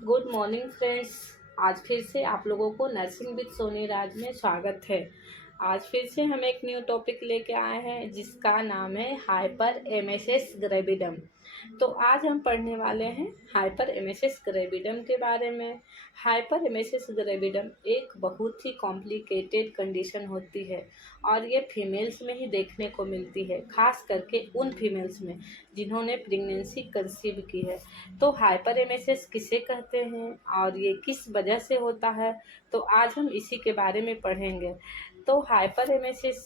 Good morning friends. आज फिर से आप लोगों को नर्सिंग विद सोनी राज में स्वागत है। आज फिर से हम एक न्यू टॉपिक लेके आए हैं जिसका नाम है हाइपर एमेसिस ग्रेविडम। तो आज हम पढ़ने वाले हैं हाइपर एमेसिस ग्रेविडम के बारे में। हाइपर एमेसिस ग्रेविडम एक बहुत ही कॉम्प्लिकेटेड कंडीशन होती है और ये फीमेल्स में ही देखने को मिलती है, खास करके उन फीमेल्स में जिन्होंने प्रेगनेंसी कंसीव की है। तो हाइपर एमेसिस किसे कहते हैं और ये किस वजह से होता है, तो आज हम इसी के बारे में पढ़ेंगे। तो हाइपर एमेसिस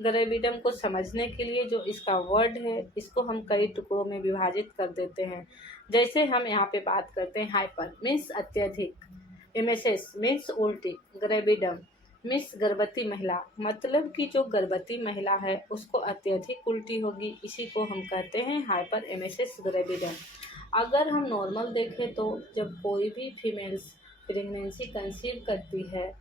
ग्रेविडम को समझने के लिए जो इसका वर्ड है, इसको हम कई टुकड़ों में विभाजित कर देते हैं। जैसे हम यहाँ पे बात करते हैं, हाइपर मीन्स अत्यधिक, एमेसिस मीन्स उल्टी, ग्रेविडम मीन्स गर्भवती महिला, मतलब कि जो गर्भवती महिला है उसको अत्यधिक उल्टी होगी, इसी को हम कहते हैं हाइपर एमेसिस ग्रेविडम। अगर हम नॉर्मल देखें तो जब कोई भी फीमेल्स प्रेगनेंसी कंसीव करती है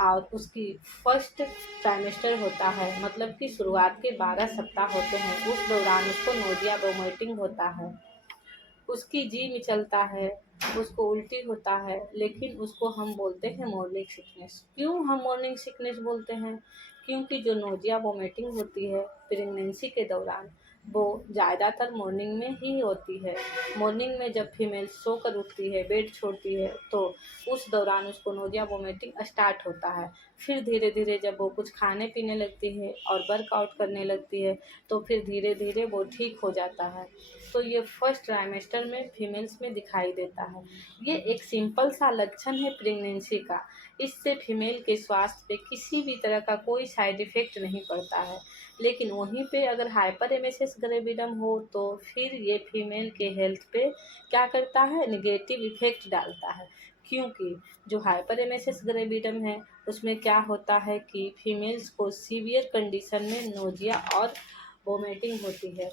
और उसकी फर्स्ट ट्राइमेस्टर होता है, मतलब कि शुरुआत के 12 सप्ताह होते हैं, उस दौरान उसको नोजिया वोमिटिंग होता है, उसकी जी मिचलता है, उसको उल्टी होता है, लेकिन उसको हम बोलते हैं मॉर्निंग सिकनेस। क्यों हम मॉर्निंग सिकनेस बोलते हैं? क्योंकि जो नोजिया वोमिटिंग होती है प्रेगनेंसी के दौरान, वो ज़्यादातर मॉर्निंग में ही होती है। मॉर्निंग में जब फीमेल सोकर उठती है, बेड छोड़ती है, तो उस दौरान उसको नोजिया वोमिटिंग स्टार्ट होता है। फिर धीरे धीरे जब वो कुछ खाने पीने लगती है और वर्कआउट करने लगती है, तो फिर धीरे धीरे वो ठीक हो जाता है। तो ये फर्स्ट ट्राइमेस्टर में फीमेल्स में दिखाई देता है। ये एक सिंपल सा लक्षण है प्रेगनेंसी का। इससे फीमेल के स्वास्थ्य पे किसी भी तरह का कोई साइड इफ़ेक्ट नहीं पड़ता है। लेकिन वहीं पे अगर हाइपर एमेसिस ग्रेविडम हो तो फिर ये फीमेल के हेल्थ पे क्या करता है, निगेटिव इफेक्ट डालता है। क्योंकि जो हाइपर एमेसिस ग्रेविडम है उसमें क्या होता है कि फीमेल्स को सीवियर कंडीशन में नोजिया और वोमिटिंग होती है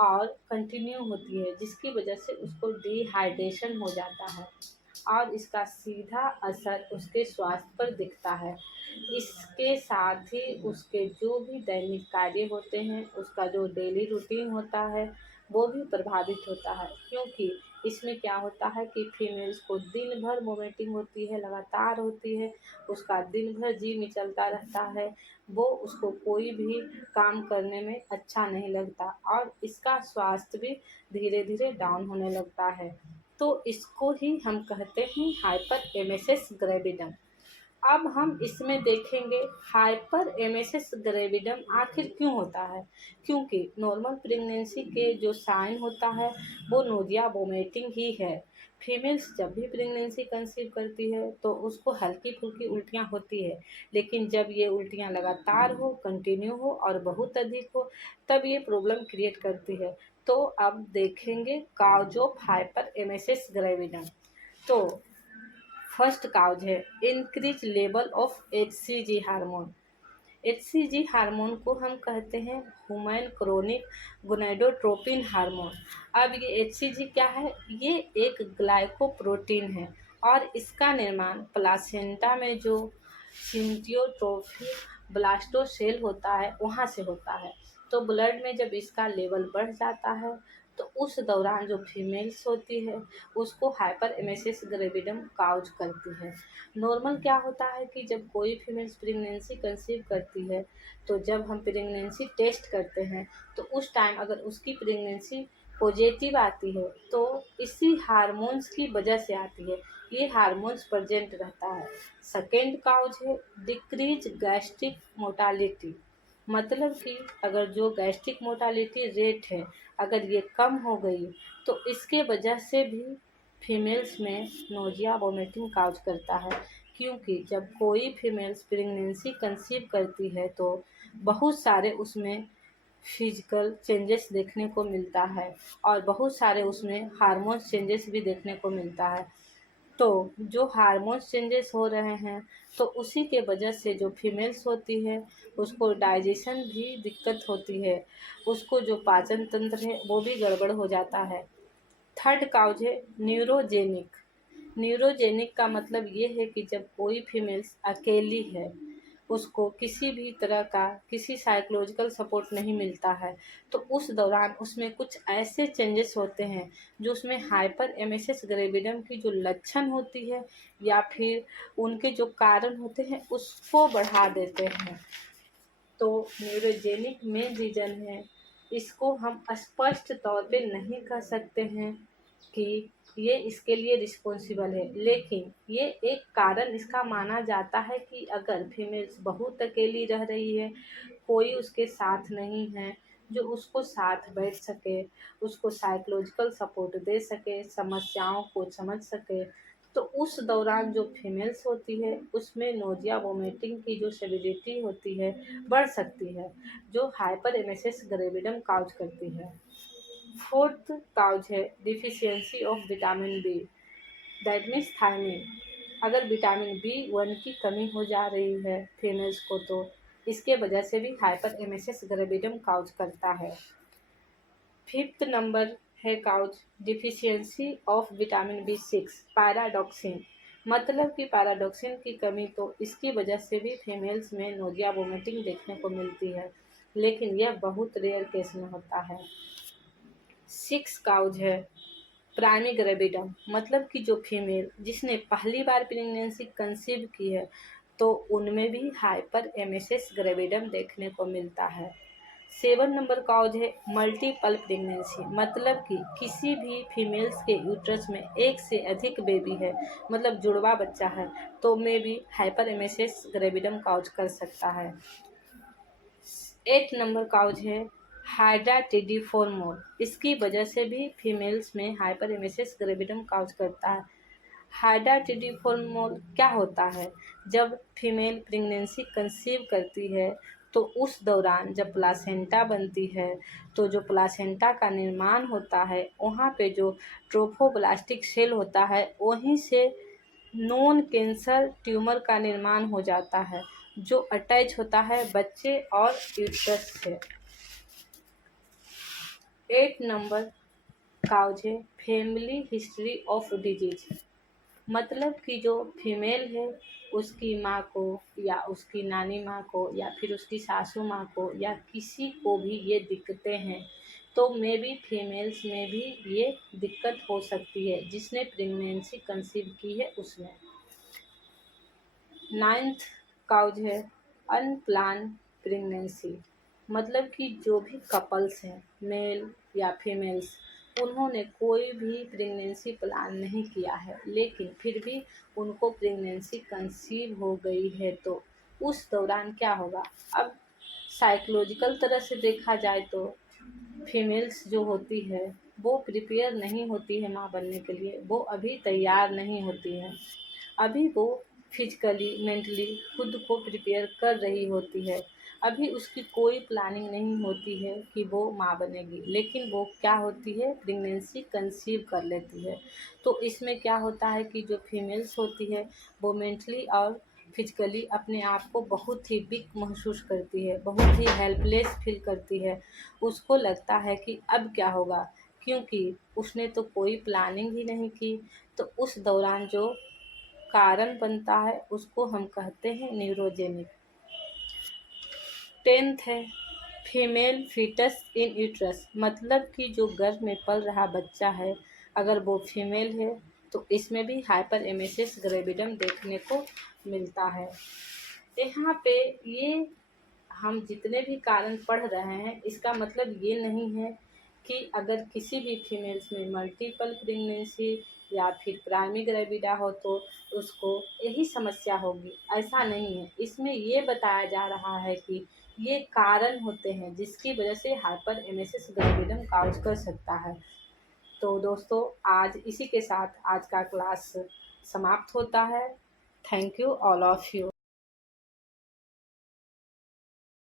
और कंटिन्यू होती है, जिसकी वजह से उसको डिहाइड्रेशन हो जाता है और इसका सीधा असर उसके स्वास्थ्य पर दिखता है। इसके साथ ही उसके जो भी दैनिक कार्य होते हैं, उसका जो डेली रूटीन होता है, वो भी प्रभावित होता है। क्योंकि इसमें क्या होता है कि फीमेल्स को दिन भर वोमिटिंग होती है, लगातार होती है, उसका दिन भर जी मिचलता रहता है, वो उसको कोई भी काम करने में अच्छा नहीं लगता और इसका स्वास्थ्य भी धीरे धीरे डाउन होने लगता है। तो इसको ही हम कहते हैं हाइपर एमेसिस ग्रेविडम। अब हम इसमें देखेंगे हाइपर एमेसिस ग्रेविडम आखिर क्यों होता है। क्योंकि नॉर्मल प्रेगनेंसी के जो साइन होता है वो नोजिया वोमिटिंग ही है। फीमेल्स जब भी प्रेगनेंसी कंसीव करती है तो उसको हल्की फुल्की उल्टियाँ होती है, लेकिन जब ये उल्टियाँ लगातार हो, कंटिन्यू हो और बहुत अधिक हो, तब ये प्रॉब्लम क्रिएट करती है। तो अब देखेंगे काउज ऑफ हाइपर एमेसिस ग्रेविडम। तो फर्स्ट काउज है increase level of HCG hormone. HCG hormone को हम कहते हैं ह्यूमन क्रोनिक गोनेडोट्रोपिन हार्मोन। अब ये HCG क्या है? ये एक ग्लाइकोप्रोटीन है और इसका निर्माण प्लासेंटा में जो सिम्पियोट्रोफी ब्लास्टोसेल होता है वहाँ से होता है। तो ब्लड में जब इसका लेवल बढ़ जाता है तो उस दौरान जो फीमेल्स होती है उसको हाइपर एमेसिस ग्रेविडम काउज करती है। नॉर्मल क्या होता है कि जब कोई फीमेल्स प्रेगनेंसी कंसीव करती है, तो जब हम प्रेगनेंसी टेस्ट करते हैं तो उस टाइम अगर उसकी प्रेगनेंसी पॉजिटिव आती है तो इसी हार्मोन्स की वजह से आती है। ये हार्मोन्स प्रेजेंट रहता है। सेकेंड काउज है डिक्रीज गैस्ट्रिक मोटालिटी। मतलब कि अगर जो गैस्ट्रिक मोटालिटी रेट है अगर ये कम हो गई तो इसके वजह से भी फीमेल्स में नोजिया वोमिटिंग काउज करता है। क्योंकि जब कोई फीमेल्स प्रेगनेंसी कंसीव करती है तो बहुत सारे उसमें फिजिकल चेंजेस देखने को मिलता है और बहुत सारे उसमें हार्मोन्स चेंजेस भी देखने को मिलता है। तो जो हार्मोन्स चेंजेस हो रहे हैं तो उसी के वजह से जो फीमेल्स होती है उसको डाइजेशन भी दिक्कत होती है, उसको जो पाचन तंत्र है वो भी गड़बड़ हो जाता है। थर्ड काउज है न्यूरोजेनिक। न्यूरोजेनिक का मतलब ये है कि जब कोई फीमेल्स अकेली है उसको किसी भी तरह का किसी साइकोलॉजिकल सपोर्ट नहीं मिलता है, तो उस दौरान उसमें कुछ ऐसे चेंजेस होते हैं जो उसमें हाइपर एमेसिस ग्रेविडम की जो लक्षण होती है या फिर उनके जो कारण होते हैं उसको बढ़ा देते हैं। तो न्यूरोजेनिक मेन रीजन है, इसको हम स्पष्ट तौर पे नहीं कह सकते हैं कि ये इसके लिए रिस्पॉन्सिबल है, लेकिन ये एक कारण इसका माना जाता है कि अगर फीमेल्स बहुत अकेली रह रही है, कोई उसके साथ नहीं है जो उसको साथ बैठ सके, उसको साइकोलॉजिकल सपोर्ट दे सके, समस्याओं को समझ सके, तो उस दौरान जो फीमेल्स होती है उसमें नोजिया वोमिटिंग की जो सेविरिटी होती है बढ़ सकती है, जो हाइपर एमेसिस ग्रेविडम काउज करती है। फोर्थ काउज है deficiency of vitamin B, that means thiamine. अगर विटामिन B1 की कमी हो जा रही है फीमेल्स को, तो इसके वजह से भी हाइपर एमेसिस ग्रेविडम काउज करता है। फिफ्थ नंबर है cause deficiency of vitamin B6 pyridoxine, मतलब कि पैराडॉक्सिन की कमी, तो इसकी वजह से भी फीमेल्स में नोजिया वोमिटिंग देखने को मिलती है, लेकिन यह बहुत रेयर केस में होता है। सिक्स काउज है प्राइमी ग्रेविडम, मतलब कि जो फीमेल जिसने पहली बार प्रेगनेंसी कंसीव की है, तो उनमें भी हाइपर एमेसिस ग्रेविडम देखने को मिलता है। 7 नंबर काउज है मल्टीपल प्रेगनेंसी, मतलब कि किसी भी फीमेल्स के यूट्रस में एक से अधिक बेबी है, मतलब जुड़वा बच्चा है, तो में भी हाइपर एमेसिस ग्रेविडम काउज कर सकता है। 8 नंबर काउज है हाइड्राटिडिफोर्मोल, इसकी वजह से भी फीमेल्स में हाइपर एमेसिस ग्रेविडम काउज करता है। हाइड्राटिडिफोर्मोल क्या होता है? जब फीमेल प्रेगनेंसी कंसीव करती है, तो उस दौरान जब प्लासेंटा बनती है, तो जो प्लासेंटा का निर्माण होता है वहाँ पे जो ट्रोफोब्लास्टिक सेल होता है वहीं से नॉन कैंसर ट्यूमर का निर्माण हो जाता है, जो अटैच होता है बच्चे और यूट्रस से। 8 नंबर काउज है फैमिली हिस्ट्री ऑफ डिजीज, मतलब कि जो फीमेल है उसकी माँ को या उसकी नानी माँ को या फिर उसकी सासू माँ को या किसी को भी ये दिक्कतें हैं, तो मे बी फीमेल्स में भी ये दिक्कत हो सकती है जिसने प्रेगनेंसी कंसीव की है उसमें। 9th काउज है अनप्लान प्रेगनेंसी, मतलब कि जो भी कपल्स हैं मेल या फीमेल्स, उन्होंने कोई भी प्रेगनेंसी प्लान नहीं किया है लेकिन फिर भी उनको प्रेगनेंसी कंसीव हो गई है, तो उस दौरान क्या होगा? अब साइकोलॉजिकल तरह से देखा जाए तो फीमेल्स जो होती है वो प्रिपेयर नहीं होती है माँ बनने के लिए, वो अभी तैयार नहीं होती है, अभी वो फिजिकली मेंटली खुद को प्रिपेयर कर रही होती है, अभी उसकी कोई प्लानिंग नहीं होती है कि वो माँ बनेगी, लेकिन वो क्या होती है प्रेगनेंसी कंसीव कर लेती है। तो इसमें क्या होता है कि जो फीमेल्स होती है वो मेंटली और फिजिकली अपने आप को बहुत ही वीक महसूस करती है, बहुत ही हेल्पलेस फील करती है, उसको लगता है कि अब क्या होगा, क्योंकि उसने तो कोई प्लानिंग ही नहीं की। तो उस दौरान जो कारण बनता है उसको हम कहते हैं न्यूरोजेनिक। 10th है फीमेल फीटस इन यूट्रस, मतलब कि जो गर्भ में पल रहा बच्चा है अगर वो फीमेल है तो इसमें भी हाइपर एमेसिस ग्रेविडम देखने को मिलता है। यहाँ पे ये हम जितने भी कारण पढ़ रहे हैं इसका मतलब ये नहीं है कि अगर किसी भी फीमेल्स में मल्टीपल प्रेगनेंसी या फिर प्राइमरी ग्रेविडा हो तो उसको यही समस्या होगी, ऐसा नहीं है। इसमें ये बताया जा रहा है कि ये कारण होते हैं जिसकी वजह से हाइपर एमेसिस ग्रेविडम काउज कर सकता है। तो दोस्तों आज इसी के साथ आज का क्लास समाप्त होता है। Thank you all of you.